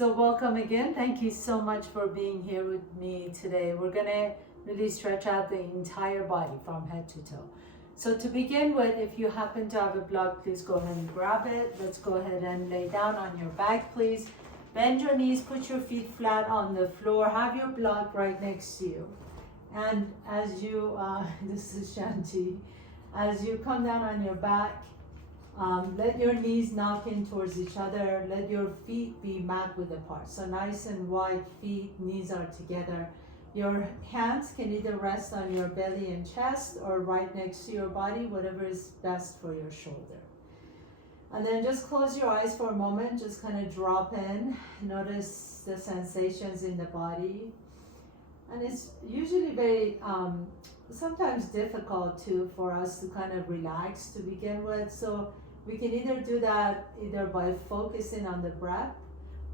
So welcome again. Thank you so much for being here with me today. We're gonna really stretch out the entire body from head to toe. So to begin with, if you happen to have a block, please go ahead and grab it. Let's go ahead and lay down on your back, please. Bend your knees, put your feet flat on the floor. Have your block right next to you. And as you, this is Shanti, as you come down on your back, let your knees knock in towards each other. Let your feet be mat width apart. So nice and wide feet, knees are together. Your hands can either rest on your belly and chest or right next to your body, whatever is best for your shoulder. And then just close your eyes for a moment. Just kind of drop in. Notice the sensations in the body. And it's usually very, sometimes difficult for us to kind of relax to begin with. So we can either do that either by focusing on the breath,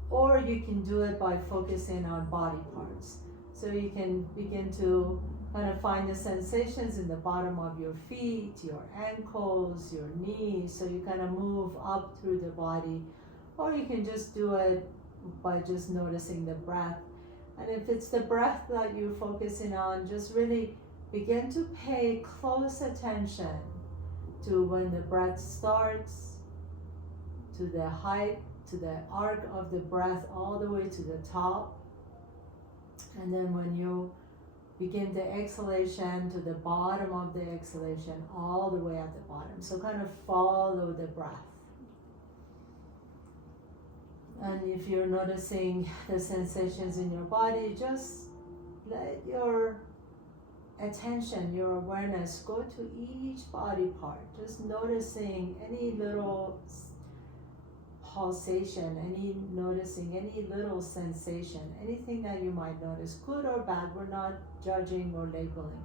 or you can do it by focusing on body parts. So you can begin to kind of find the sensations in the bottom of your feet, your ankles, your knees. So you kind of move up through the body, or you can just do it by just noticing the breath. And if it's the breath that you're focusing on, just really begin to pay close attention to when the breath starts, to the height, to the arc of the breath all the way to the top. And then when you begin the exhalation, to the bottom of the exhalation, all the way at the bottom. So kind of follow the breath. And if you're noticing the sensations in your body, just let your attention, your awareness go to each body part. Just noticing any little pulsation, noticing any little sensation, anything that you might notice, good or bad. We're not judging or labeling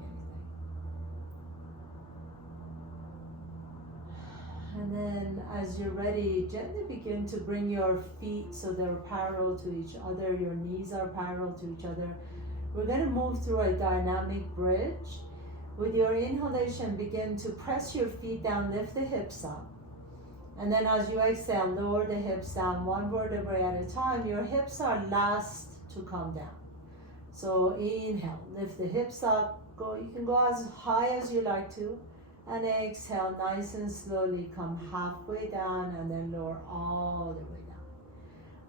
anything. And then as you're ready, gently begin to bring your feet so they're parallel to each other, your knees are parallel to each other. We're going to move through a dynamic bridge. With your inhalation, begin to press your feet down, lift the hips up. And then as you exhale, lower the hips down one vertebrae at a time. Your hips are last to come down. So inhale, lift the hips up. You can go as high as you like to. And exhale, nice and slowly come halfway down and then lower all the way down.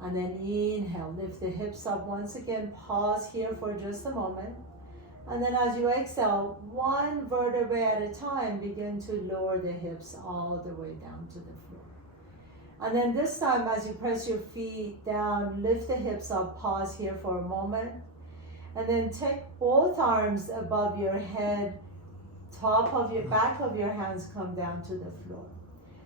And then inhale, lift the hips up once again. Pause here for just a moment. And then as you exhale, one vertebrae at a time, begin to lower the hips all the way down to the floor. And then this time, as you press your feet down, lift the hips up, pause here for a moment. And then take both arms above your head, top of your back of your hands come down to the floor.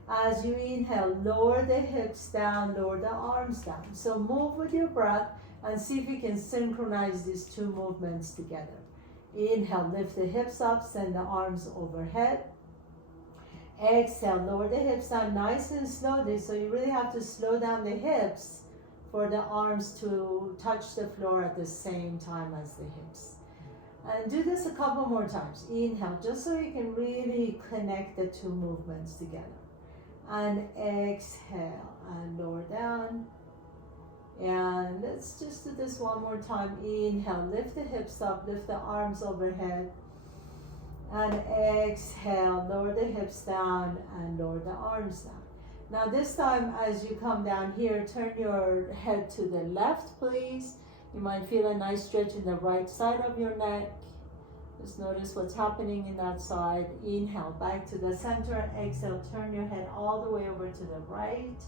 As you inhale, lower the hips down, lower the arms down. So move with your breath and see if you can synchronize these two movements together. Inhale, lift the hips up, send the arms overhead. Exhale, lower the hips down nice and slowly. So you really have to slow down the hips for the arms to touch the floor at the same time as the hips. And do this a couple more times. Inhale, just so you can really connect the two movements together. And exhale, and lower down. And let's just do this one more time. Inhale, lift the hips up, lift the arms overhead. And exhale, lower the hips down and lower the arms down. Now this time as you come down here, turn your head to the left, please. You might feel a nice stretch in the right side of your neck. Just notice what's happening in that side. Inhale, back to the center. Exhale, turn your head all the way over to the right.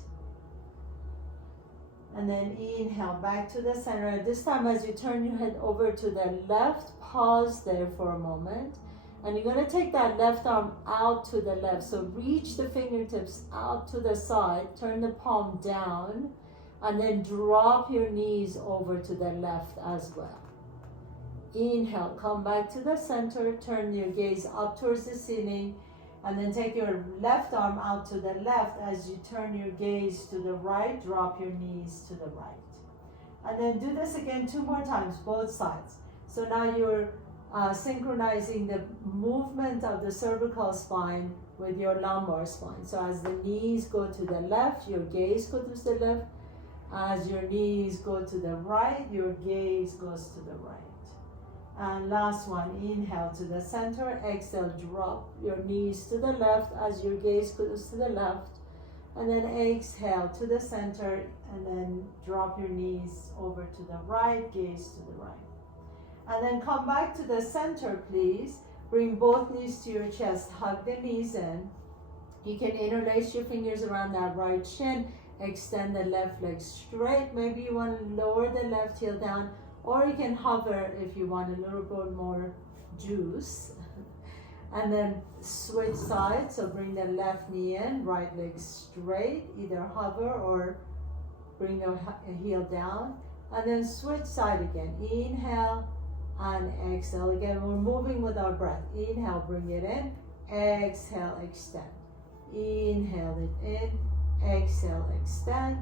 And then inhale, back to the center. This time as you turn your head over to the left, pause there for a moment. And you're going to take that left arm out to the left. So reach the fingertips out to the side. Turn the palm down. And then drop your knees over to the left as well. Inhale, come back to the center, turn your gaze up towards the ceiling, and then take your left arm out to the left. As you turn your gaze to the right, drop your knees to the right. And then do this again 2 more times, both sides. So now you're synchronizing the movement of the cervical spine with your lumbar spine. So as the knees go to the left, your gaze goes to the left, As your knees go to the right, your gaze goes to the right. And last one, inhale to the center, exhale, drop your knees to the left as your gaze goes to the left. And then exhale to the center, and then drop your knees over to the right, gaze to the right. And then come back to the center, please. Bring both knees to your chest, hug the knees in. You can interlace your fingers around that right shin, extend the left leg straight. Maybe you want to lower the left heel down, or you can hover if you want a little bit more juice. And then switch sides, so bring the left knee in, right leg straight, either hover or bring the heel down. And then switch side again, inhale and exhale. Again, we're moving with our breath. Inhale, bring it in, exhale, extend. Inhale it in, exhale, extend.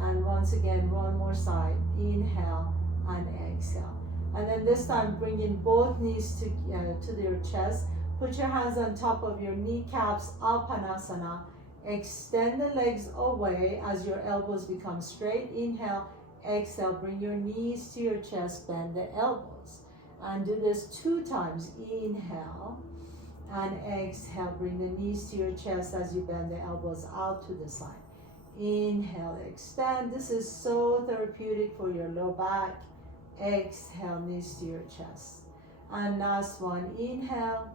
And once again, one more side, inhale and exhale. And then this time, bring in both knees to your chest. Put your hands on top of your kneecaps, Apanasana. Extend the legs away as your elbows become straight. Inhale, exhale, bring your knees to your chest, bend the elbows. And do this 2 times. Inhale and exhale, bring the knees to your chest as you bend the elbows out to the side. Inhale, extend. This is so therapeutic for your low back. Exhale, knees to your chest. And last one, inhale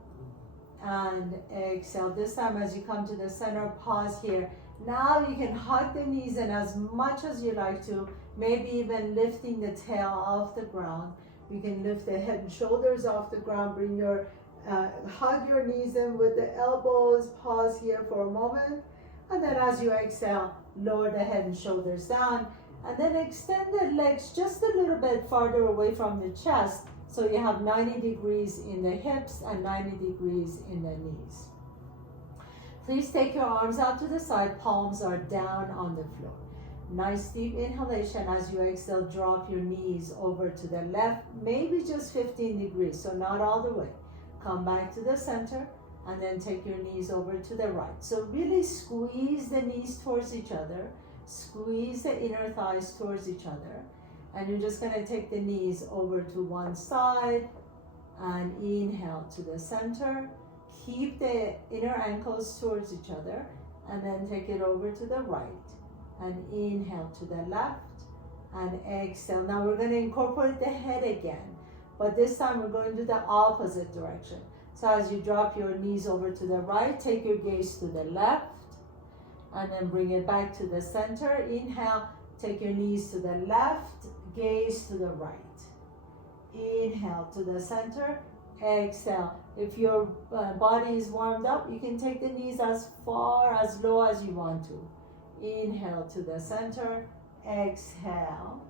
and exhale. This time as you come to the center, pause here. Now you can hug the knees in as much as you like to, maybe even lifting the tail off the ground. You can lift the head and shoulders off the ground, bring your, hug your knees in with the elbows, pause here for a moment. And then as you exhale, lower the head and shoulders down. And then extend the legs just a little bit farther away from the chest, so you have 90 degrees in the hips and 90 degrees in the knees. Please take your arms out to the side, palms are down on the floor. Nice deep inhalation. As you exhale, drop your knees over to the left, maybe just 15 degrees, so not all the way. Come back to the center, and then take your knees over to the right. So really squeeze the knees towards each other. Squeeze the inner thighs towards each other. And you're just going to take the knees over to one side and inhale to the center. Keep the inner ankles towards each other, and then take it over to the right. And inhale to the left and exhale. Now we're going to incorporate the head again, but this time we're going to the opposite direction. So as you drop your knees over to the right, take your gaze to the left, and then bring it back to the center. Inhale, take your knees to the left, gaze to the right. Inhale to the center, exhale. If your body is warmed up, you can take the knees as far, as low as you want to. Inhale to the center, exhale.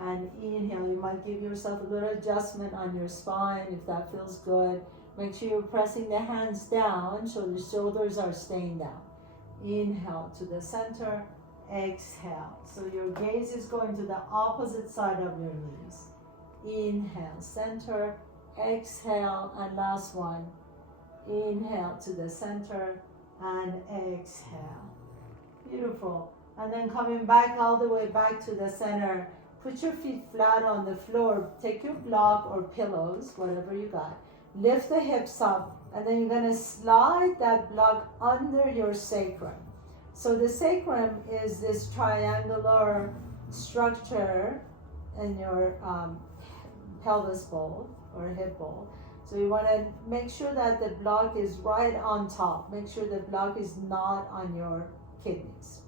And inhale, you might give yourself a little adjustment on your spine if that feels good. Make sure you're pressing the hands down so the shoulders are staying down. Inhale to the center, exhale. So your gaze is going to the opposite side of your knees. Inhale, center, exhale, and last one. Inhale to the center and exhale. Beautiful. And then coming back all the way back to the center. Put your feet flat on the floor. Take your block or pillows, whatever you got. Lift the hips up, and then you're going to slide that block under your sacrum. So the sacrum is this triangular structure in your pelvis bowl or hip bowl. So you want to make sure that the block is right on top. Make sure the block is not on your kidneys.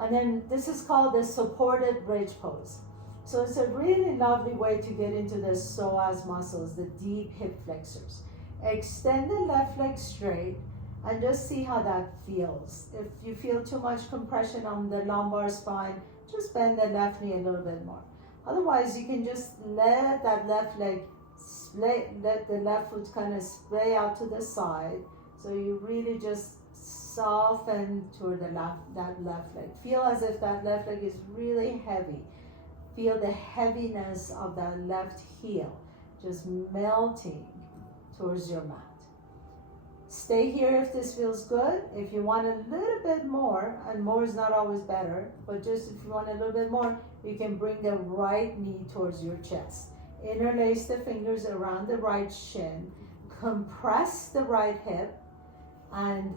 And then this is called the supported bridge pose. So it's a really lovely way to get into the psoas muscles, the deep hip flexors. Extend the left leg straight and just see how that feels. If you feel too much compression on the lumbar spine, just bend the left knee a little bit more. Otherwise, you can just let that left leg splay, let the left foot kind of splay out to the side. So you really just soften toward that left leg. Feel as if that left leg is really heavy. Feel the heaviness of that left heel just melting towards your mat. Stay here if this feels good. If you want a little bit more, and more is not always better, but just if you want a little bit more, you can bring the right knee towards your chest. Interlace the fingers around the right shin. Compress the right hip and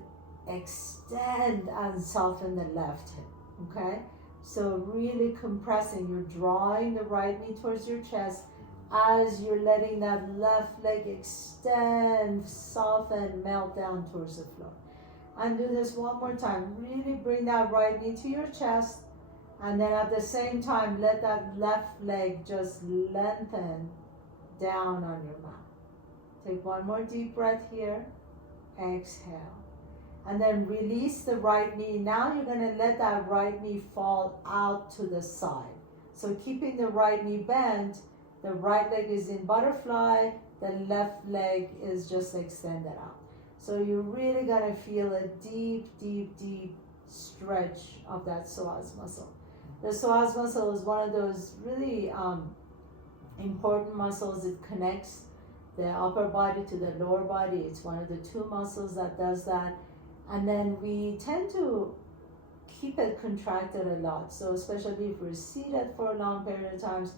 extend and soften the left hip, okay? So really compressing, you're drawing the right knee towards your chest as you're letting that left leg extend, soften, melt down towards the floor. And do this one more time. Really bring that right knee to your chest, and then at the same time, let that left leg just lengthen down on your mat. Take one more deep breath here. Exhale. And then release the right knee. Now you're going to let that right knee fall out to the side. So keeping the right knee bent, the right leg is in butterfly, the left leg is just extended out. So you're really going to feel a deep, deep, deep stretch of that psoas muscle. The psoas muscle is one of those really important muscles. It connects the upper body to the lower body. It's one of the two muscles that does that. And then we tend to keep it contracted a lot. So especially if we're seated for a long period of times,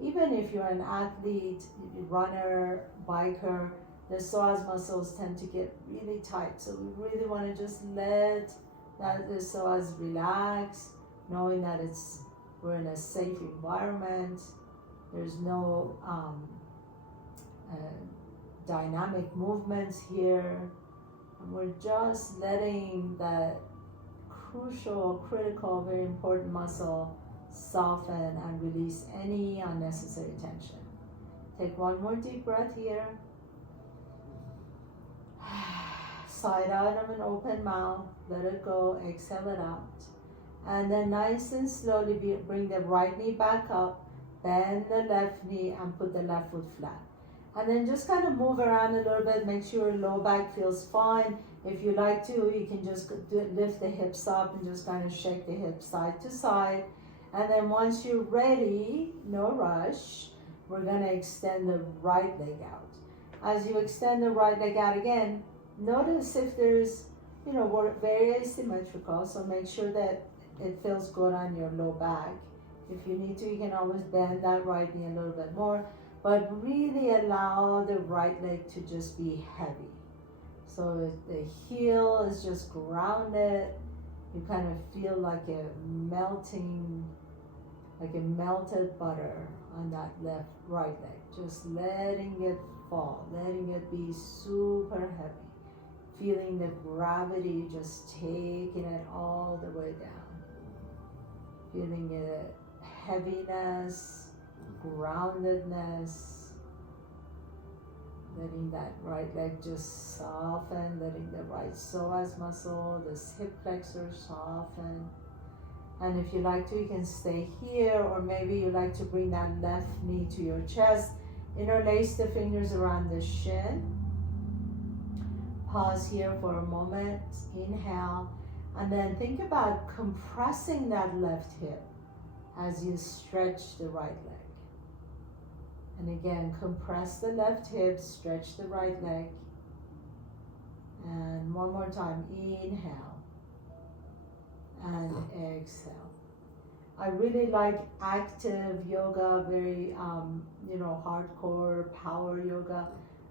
even if you're an athlete, runner, biker, the psoas muscles tend to get really tight. So we really want to just let the psoas relax, knowing that we're in a safe environment. There's no dynamic movements here. And we're just letting that crucial, critical, very important muscle soften and release any unnecessary tension. Take one more deep breath here. Side out of an open mouth. Let it go. Exhale it out. And then nice and slowly bring the right knee back up. Bend the left knee and put the left foot flat. And then just kind of move around a little bit. Make sure your low back feels fine. If you like to, you can just lift the hips up and just kind of shake the hips side to side. And then once you're ready, no rush, we're going to extend the right leg out. As you extend the right leg out again, notice if there's, we're very asymmetrical, so make sure that it feels good on your low back. If you need to, you can always bend that right knee a little bit more, but really allow the right leg to just be heavy. So the heel is just grounded. You kind of feel like a melted butter on that right leg. Just letting it fall, letting it be super heavy. Feeling the gravity just taking it all the way down. Feeling a heaviness, groundedness. Letting that right leg just soften, letting the right psoas muscle, this hip flexor soften. And if you like to, you can stay here, or maybe you like to bring that left knee to your chest. Interlace the fingers around the shin. Pause here for a moment. Inhale. And then think about compressing that left hip as you stretch the right leg. And again, compress the left hip, stretch the right leg. And one more time. Inhale. And exhale. I really like active yoga, very hardcore power yoga,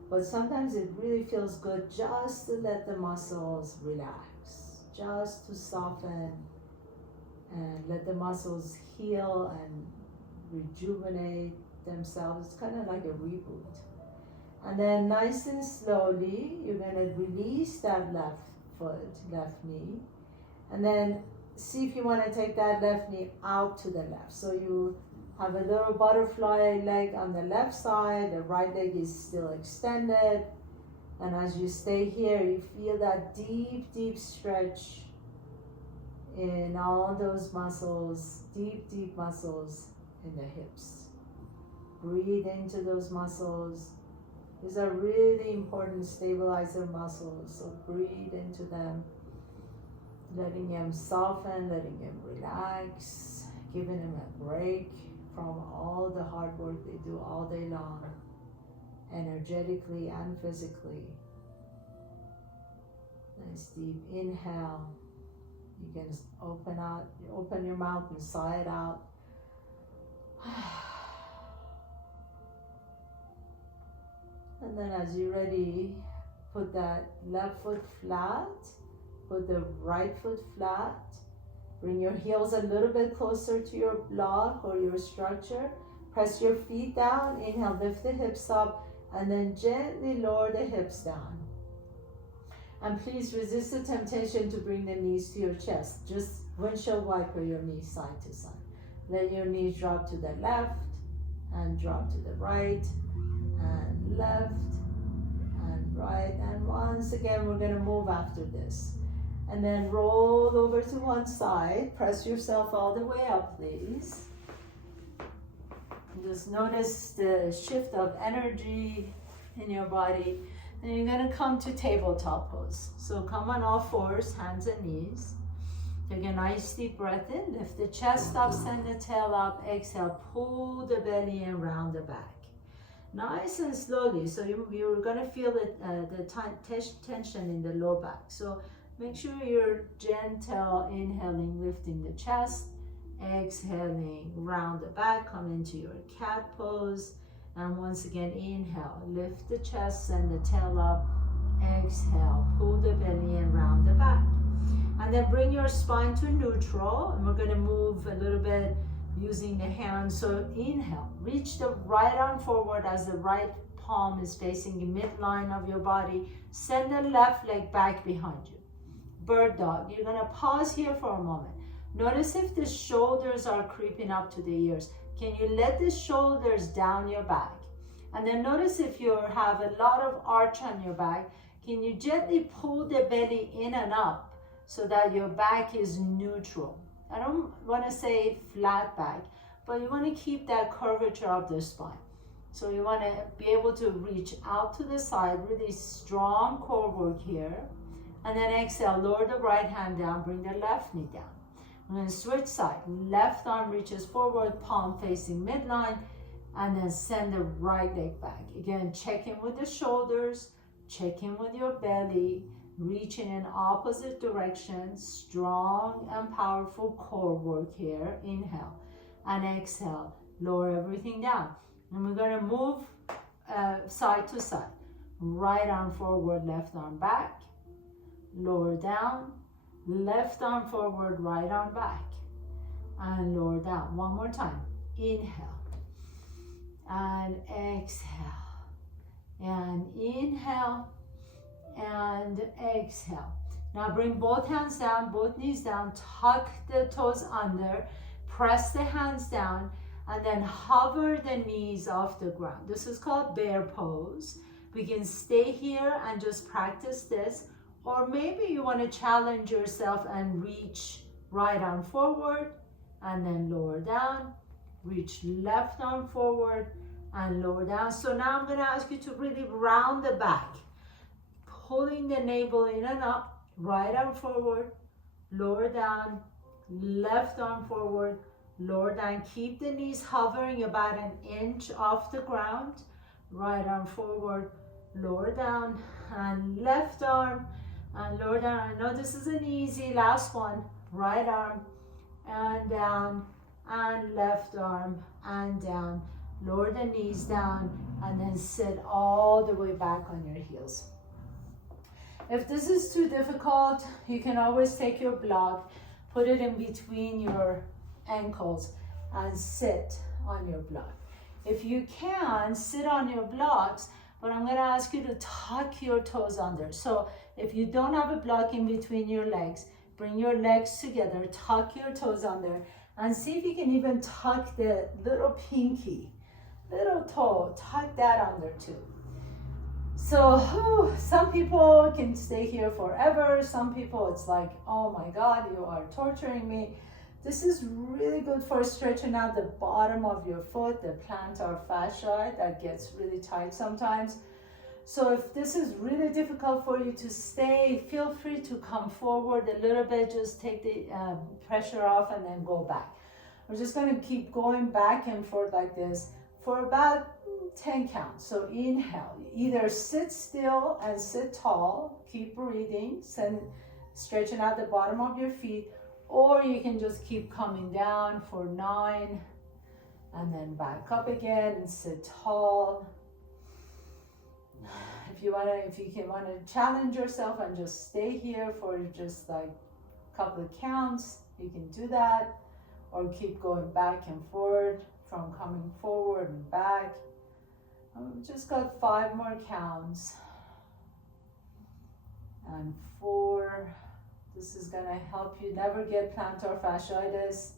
but sometimes it really feels good just to let the muscles relax, just to soften and let the muscles heal and rejuvenate themselves. It's kind of like a reboot. And then nice and slowly, you're going to release that left knee, and then see if you want to take that left knee out to the left. So you have a little butterfly leg on the left side, the right leg is still extended. And as you stay here, you feel that deep, deep stretch in all those muscles, deep, deep muscles in the hips. Breathe into those muscles. These are really important stabilizer muscles, so breathe into them. Letting them soften, letting them relax, giving them a break from all the hard work they do all day long, energetically and physically. Nice deep inhale. You can just open your mouth and sigh it out. And then as you're ready, put that left foot flat, put the right foot flat. Bring your heels a little bit closer to your block or your structure. Press your feet down. Inhale, lift the hips up, and then gently lower the hips down. And please resist the temptation to bring the knees to your chest. Just windshield wiper your knees side to side. Let your knees drop to the left and drop to the right and left and right. And once again, we're going to move after this. And then roll over to one side. Press yourself all the way up, please. Just notice the shift of energy in your body. And you're going to come to tabletop pose. So come on all fours, hands and knees. Take a nice deep breath in. Lift the chest up, send the tail up. Exhale, pull the belly in, round the back. Nice and slowly. So you're going to feel the tension in the low back. So make sure you're gentle, inhaling, lifting the chest. Exhaling, round the back, come into your cat pose. And once again, inhale, lift the chest, send the tail up. Exhale, pull the belly in, round the back. And then bring your spine to neutral. And we're going to move a little bit using the hands. So inhale, reach the right arm forward as the right palm is facing the midline of your body. Send the left leg back behind you. Bird dog. You're going to pause here for a moment. Notice if the shoulders are creeping up to the ears. Can you let the shoulders down your back? And then notice if you have a lot of arch on your back, can you gently pull the belly in and up so that your back is neutral? I don't want to say flat back, but you want to keep that curvature of the spine. So you want to be able to reach out to the side, really strong core work here. And then exhale, lower the right hand down, bring the left knee down. I'm going to switch side. Left arm reaches forward, palm facing midline, and then send the right leg back. Again, check in with the shoulders, check in with your belly, reaching in opposite directions. Strong and powerful core work here. Inhale and exhale. Lower everything down. And we're going to move side to side. Right arm forward, left arm back. Lower down. Left arm forward, right arm back, and lower down. One more time. Inhale and exhale, and inhale and exhale. Now bring both hands down, both knees down, tuck the toes under, press the hands down, and then hover the knees off the ground. This is called bear pose. We can stay here and just practice this. Or maybe you want to challenge yourself and reach right arm forward and then lower down. Reach left arm forward and lower down. So now I'm going to ask you to really round the back. Pulling the navel in and up. Right arm forward, lower down. Left arm forward, lower down. Keep the knees hovering about an inch off the ground. Right arm forward, lower down. And left arm. And lower down. I know this is an easy last one. Right arm and down and left arm and down. Lower the knees down and then sit all the way back on your heels. If this is too difficult, you can always take your block, put it in between your ankles and sit on your block. If you can, sit on your blocks, but I'm going to ask you to tuck your toes under. So if you don't have a block in between your legs, bring your legs together, tuck your toes under, and see if you can even tuck the little pinky, little toe, tuck that under too. So some people can stay here forever. Some people it's like, oh my God, you are torturing me. This is really good for stretching out the bottom of your foot, the plantar fascia that gets really tight sometimes. So if this is really difficult for you to stay, feel free to come forward a little bit, just take the pressure off and then go back. We're just going to keep going back and forth like this for about 10 counts. So inhale, either sit still and sit tall, keep breathing, stretching out the bottom of your feet, or you can just keep coming down for 9, and then back up again and sit tall. If you want to challenge yourself and just stay here for just like a couple of counts, you can do that, or keep going back and forward from coming forward and back. We've just got 5 more counts. And 4. This is gonna help you never get plantar fasciitis.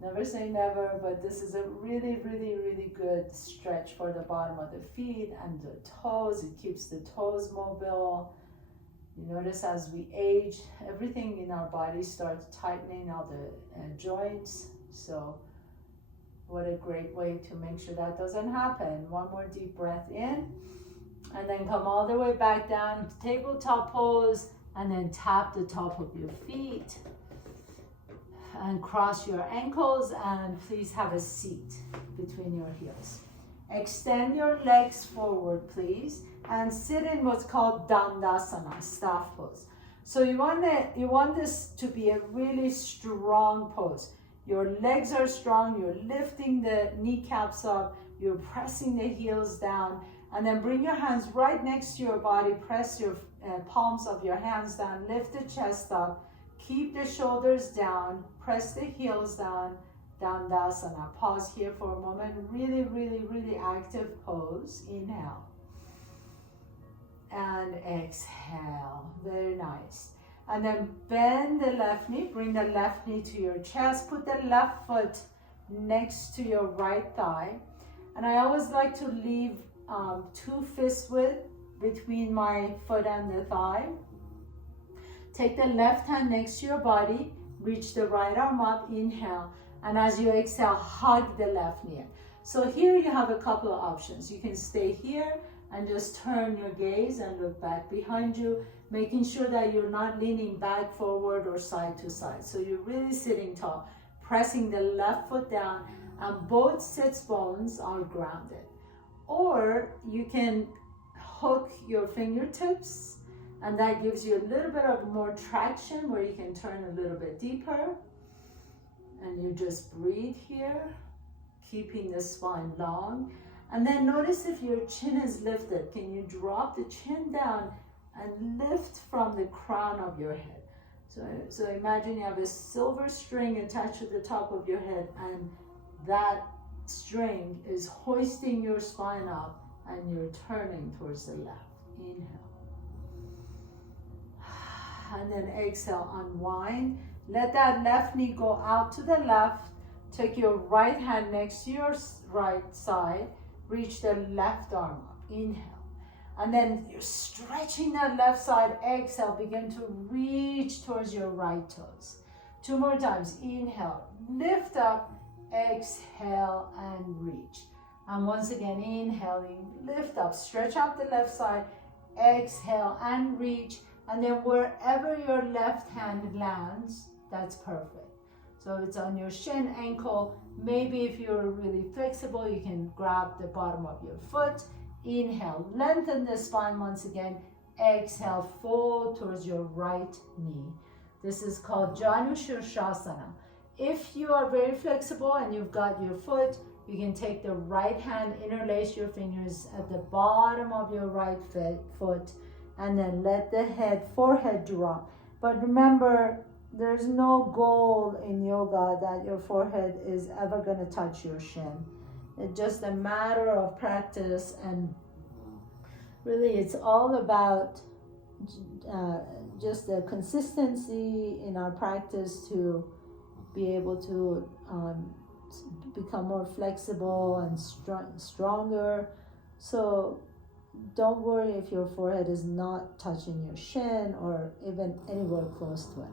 Never say never, but this is a really, really, really good stretch for the bottom of the feet and the toes. It keeps the toes mobile. You notice as we age, everything in our body starts tightening, all the joints. So what a great way to make sure that doesn't happen. One more deep breath in, and then come all the way back down to tabletop pose, and then tap the top of your feet and cross your ankles, and please have a seat between your heels. Extend your legs forward, please, and sit in what's called Dandasana, staff pose. So you want this to be a really strong pose. Your legs are strong, you're lifting the kneecaps up, you're pressing the heels down, and then bring your hands right next to your body, press your palms of your hands down, lift the chest up, keep the shoulders down, press the heels down, Dandasana. Pause here for a moment. Really, really, really active pose. Inhale. And exhale. Very nice. And then bend the left knee. Bring the left knee to your chest. Put the left foot next to your right thigh. And I always like to leave 2 fist width between my foot and the thigh. Take the left hand next to your body. Reach the right arm up. Inhale. And as you exhale, hug the left knee. So here you have a couple of options. You can stay here and just turn your gaze and look back behind you, making sure that you're not leaning back, forward, or side to side. So you're really sitting tall, pressing the left foot down, and both sits bones are grounded. Or you can hook your fingertips, and that gives you a little bit of more traction where you can turn a little bit deeper. And you just breathe here, keeping the spine long. And then notice if your chin is lifted. Can you drop the chin down and lift from the crown of your head? So imagine you have a silver string attached to the top of your head, and that string is hoisting your spine up, and you're turning towards the left. Inhale. And then exhale, unwind. Let that left knee go out to the left. Take your right hand next to your right side. Reach the left arm up. Inhale. And then you're stretching that left side. Exhale. Begin to reach towards your right toes. 2 more times. Inhale. Lift up. Exhale and reach. And once again, inhaling. Lift up. Stretch out the left side. Exhale and reach. And then wherever your left hand lands, that's perfect. So it's on your shin, ankle. Maybe if you're really flexible, you can grab the bottom of your foot. Inhale, lengthen the spine once again. Exhale, fold towards your right knee. This is called Janu Shirshasana. If you are very flexible and you've got your foot, you can take the right hand, interlace your fingers at the bottom of your right foot, and then let the forehead drop. But remember, there's no goal in yoga that your forehead is ever going to touch your shin. It's just a matter of practice, and really it's all about just the consistency in our practice to be able to become more flexible and stronger. So don't worry if your forehead is not touching your shin or even anywhere close to it.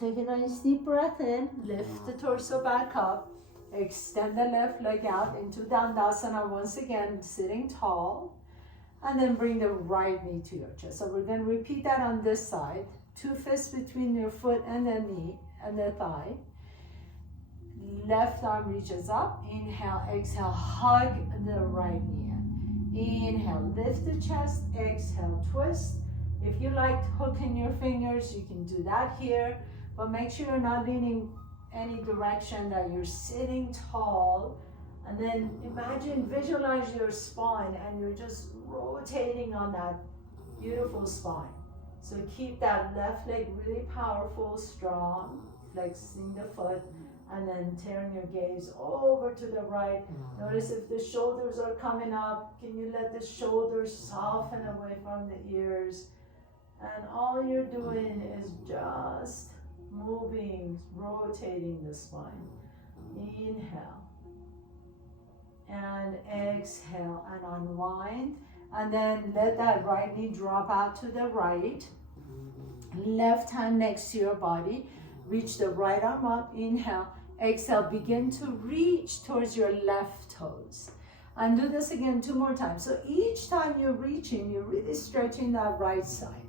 Take a nice deep breath in, lift the torso back up, extend the left leg out into Dandasana once again, sitting tall, and then bring the right knee to your chest. So we're going to repeat that on this side. 2 fists between your foot and the knee and the thigh. left arm reaches up. Inhale, exhale, hug the right knee in. Inhale, lift the chest. Exhale, twist. If you like hooking your fingers, you can do that here, but make sure you're not leaning any direction, that you're sitting tall. And then imagine, visualize your spine, and you're just rotating on that beautiful spine. So keep that left leg really powerful, strong, flexing the foot, and then turn your gaze over to the right. Notice if the shoulders are coming up, can you let the shoulders soften away from the ears? And all you're doing is just moving, rotating the spine. Inhale. And exhale and unwind. And then let that right knee drop out to the right. Left hand next to your body. Reach the right arm up. Inhale. Exhale. Begin to reach towards your left toes. And do this again 2 more times. So each time you're reaching, you're really stretching that right side.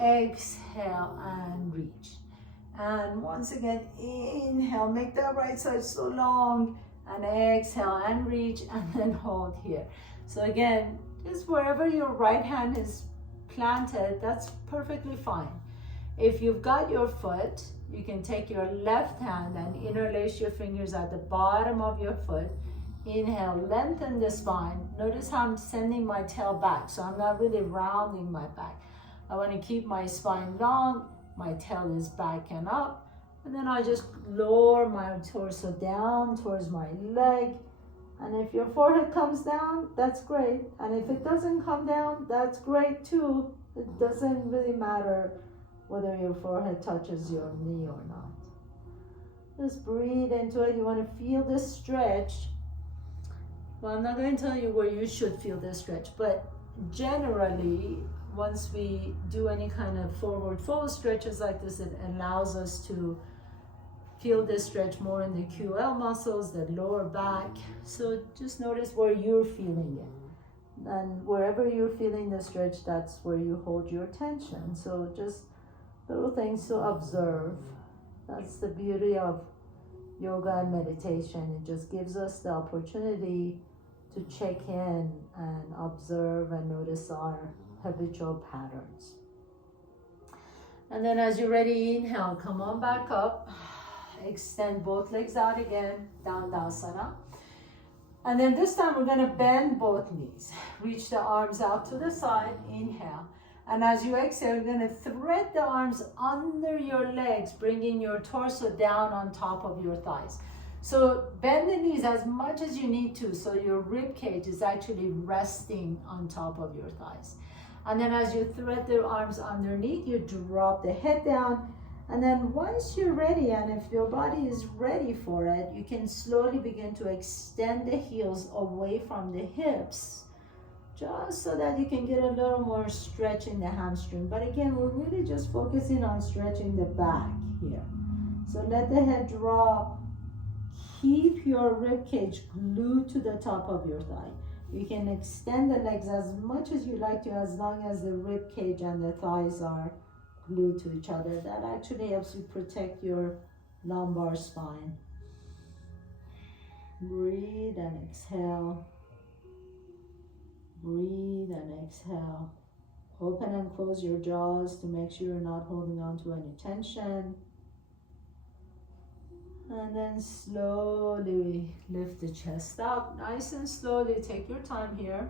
Exhale and reach. And once again, inhale. Make that right side so long. And exhale and reach, and then hold here. So again, just wherever your right hand is planted, that's perfectly fine. If you've got your foot, you can take your left hand and interlace your fingers at the bottom of your foot. Inhale, lengthen the spine. Notice how I'm sending my tail back, so I'm not really rounding my back. I want to keep my spine long, my tail is back and up. And then I just lower my torso down towards my leg. And if your forehead comes down, that's great. And if it doesn't come down, that's great too. It doesn't really matter whether your forehead touches your knee or not. Just breathe into it. You want to feel this stretch. Well, I'm not going to tell you where you should feel this stretch, but generally, once we do any kind of forward fold stretches like this, it allows us to feel this stretch more in the QL muscles, the lower back. So just notice where you're feeling it. And wherever you're feeling the stretch, that's where you hold your tension. So just little things to observe. That's the beauty of yoga and meditation. It just gives us the opportunity to check in and observe and notice our habitual patterns. And then as you're ready, inhale, come on back up. Extend both legs out again, Dandasana. And then this time we're gonna bend both knees. Reach the arms out to the side, inhale. And as you exhale, you're gonna thread the arms under your legs, bringing your torso down on top of your thighs. So bend the knees as much as you need to, so your rib cage is actually resting on top of your thighs. And then as you thread the arms underneath, you drop the head down. And then once you're ready, and if your body is ready for it, you can slowly begin to extend the heels away from the hips, just so that you can get a little more stretch in the hamstring. But again, we're really just focusing on stretching the back here. So let the head drop. Keep your rib cage glued to the top of your thigh. You can extend the legs as much as you like to, as long as the rib cage and the thighs are glued to each other. That actually helps you protect your lumbar spine. Breathe and exhale. Breathe and exhale. Open and close your jaws to make sure you're not holding on to any tension. And then slowly lift the chest up, nice and slowly. Take your time here.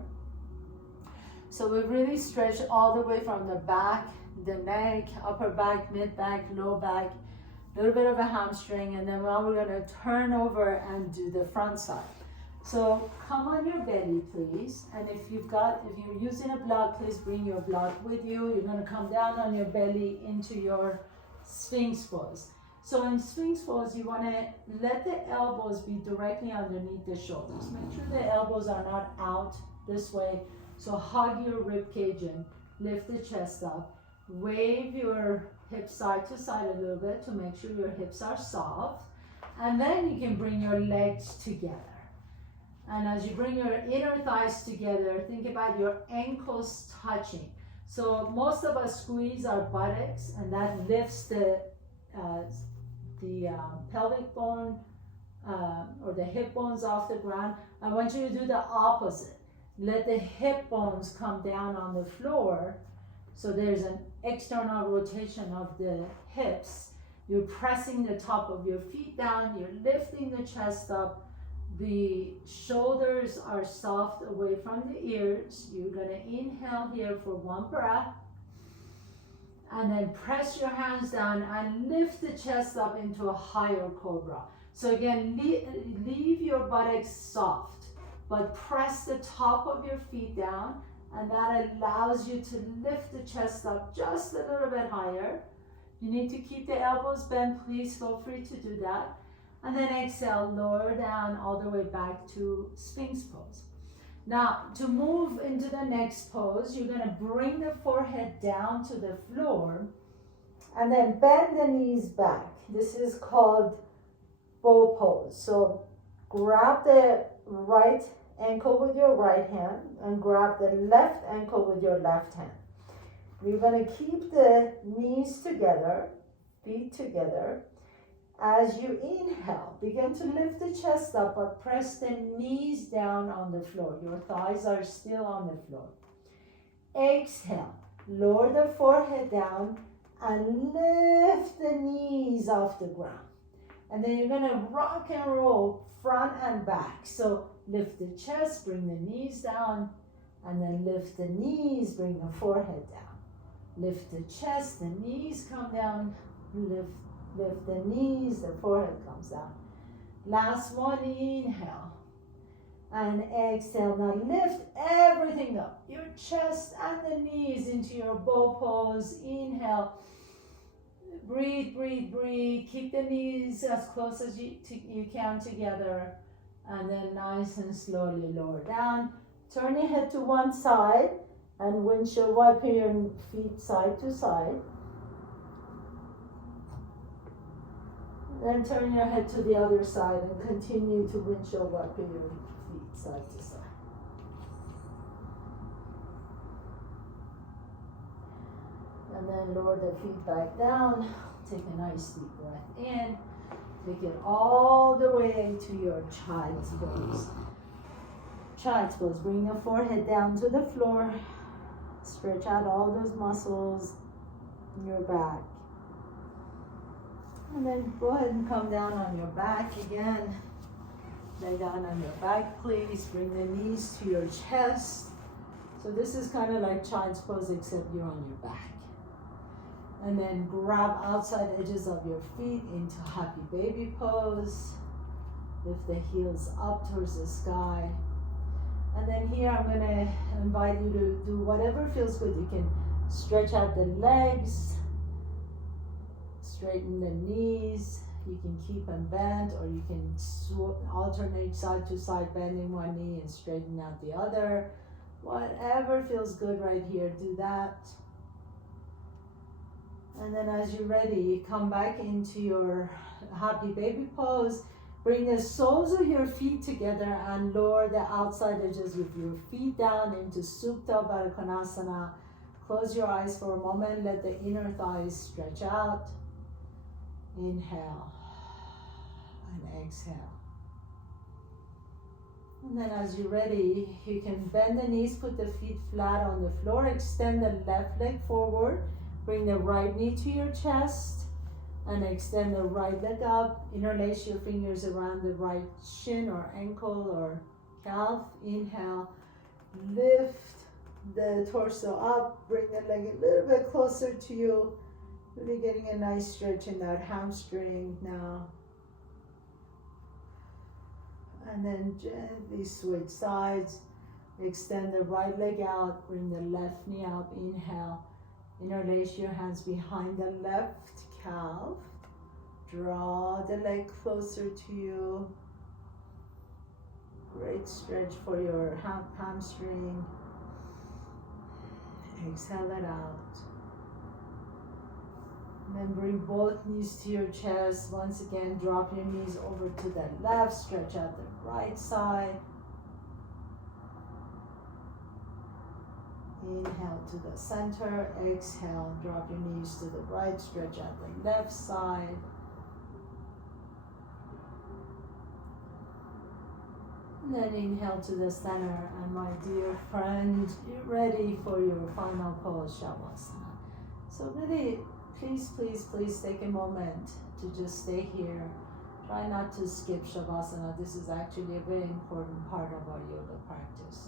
So we really stretch all the way from the back, the neck, upper back, mid back, low back, a little bit of a hamstring, and then now we're gonna turn over and do the front side. So come on your belly, please. And if you're using a block, please bring your block with you. You're gonna come down on your belly into your Sphinx pose. So in Sphinx pose, you wanna let the elbows be directly underneath the shoulders. Make sure the elbows are not out this way. So hug your rib cage in, lift the chest up, wave your hips side to side a little bit to make sure your hips are soft. And then you can bring your legs together. And as you bring your inner thighs together, think about your ankles touching. So most of us squeeze our buttocks, and that lifts the pelvic bone or the hip bones off the ground. I want you to do the opposite. Let the hip bones come down on the floor. So there's an external rotation of the hips. You're pressing the top of your feet down. You're lifting the chest up. The shoulders are soft away from the ears. You're going to inhale here for one breath. And then press your hands down and lift the chest up into a higher cobra. So again, leave your buttocks soft, but press the top of your feet down, and that allows you to lift the chest up just a little bit higher. You need to keep the elbows bent, please feel free to do that. And then exhale, lower down all the way back to Sphinx pose. Now, to move into the next pose, you're gonna bring the forehead down to the floor and then bend the knees back. This is called bow pose. So grab the right ankle with your right hand and grab the left ankle with your left hand. You're going to keep the knees together, feet together. As you inhale, begin to lift the chest up, but press the knees down on the floor. Your thighs are still on the floor. Exhale, lower the forehead down and lift the knees off the ground. And then you're going to rock and roll front and back. So lift the chest, bring the knees down, and then lift the knees, bring the forehead down. Lift the chest, the knees come down, lift the knees, the forehead comes down. Last one, inhale. And exhale. Now lift everything up. Your chest and the knees into your bow pose. Inhale. Breathe, breathe, breathe. Keep the knees as close as you can together. And then nice and slowly lower down. Turn your head to one side and windshield wipe your feet side to side. Then turn your head to the other side and continue to windshield wipe your feet side to side. And then lower the feet back down. Take a nice deep breath in. Take it all the way to your child's pose. Child's pose. Bring the forehead down to the floor. Stretch out all those muscles in your back. And then go ahead and come down on your back again. Lay down on your back, please. Bring the knees to your chest. So this is kind of like child's pose, except you're on your back. And then grab outside edges of your feet into happy baby pose. Lift the heels up towards the sky. And then here I'm going to invite you to do whatever feels good. You can stretch out the legs, straighten the knees. You can keep them bent, or you can alternate side to side, bending one knee and straighten out the other. Whatever feels good right here, do that. And then as you're ready, come back into your happy baby pose. Bring the soles of your feet together and lower the outside edges of your feet down into Supta Baddha Konasana. Close your eyes for a moment. Let the inner thighs stretch out. Inhale and exhale. And then as you're ready, you can bend the knees, put the feet flat on the floor, extend the left leg forward. Bring the right knee to your chest and extend the right leg up. Interlace your fingers around the right shin or ankle or calf. Inhale, lift the torso up, bring the leg a little bit closer to you. Really getting a nice stretch in that hamstring now. And then gently switch sides. Extend the right leg out, bring the left knee up. Inhale. Interlace your hands behind the left calf. Draw the leg closer to you. Great stretch for your hamstring. Exhale it out. And then bring both knees to your chest. Once again, drop your knees over to the left. Stretch out the right side. Inhale to the center, exhale, drop your knees to the right, stretch out the left side. And then inhale to the center, and my dear friend, you're ready for your final pose, Shavasana. So really, please take a moment to just stay here. Try not to skip Shavasana. This is actually a very important part of our yoga practice.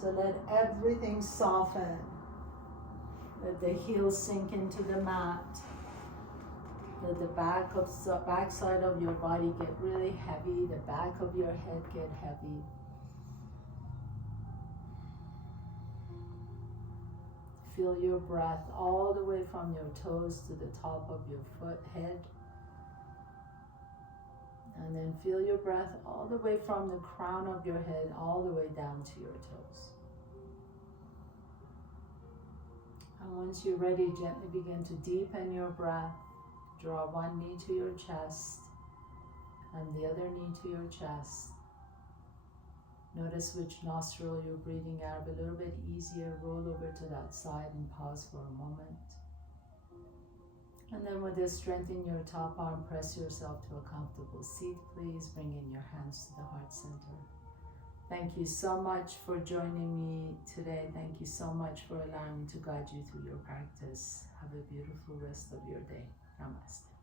So let everything soften. Let the heels sink into the mat. Let the back side of your body get really heavy. The back of your head get heavy. Feel your breath all the way from your toes to the top of your head. And then feel your breath all the way from the crown of your head all the way down to your toes. And once you're ready, gently begin to deepen your breath. Draw one knee to your chest and the other knee to your chest. Notice which nostril you're breathing out a little bit easier. Roll over to that side and pause for a moment. And then with this, strengthen your top arm, press yourself to a comfortable seat, please. Bring in your hands to the heart center. Thank you so much for joining me today. Thank you so much for allowing me to guide you through your practice. Have a beautiful rest of your day. Namaste.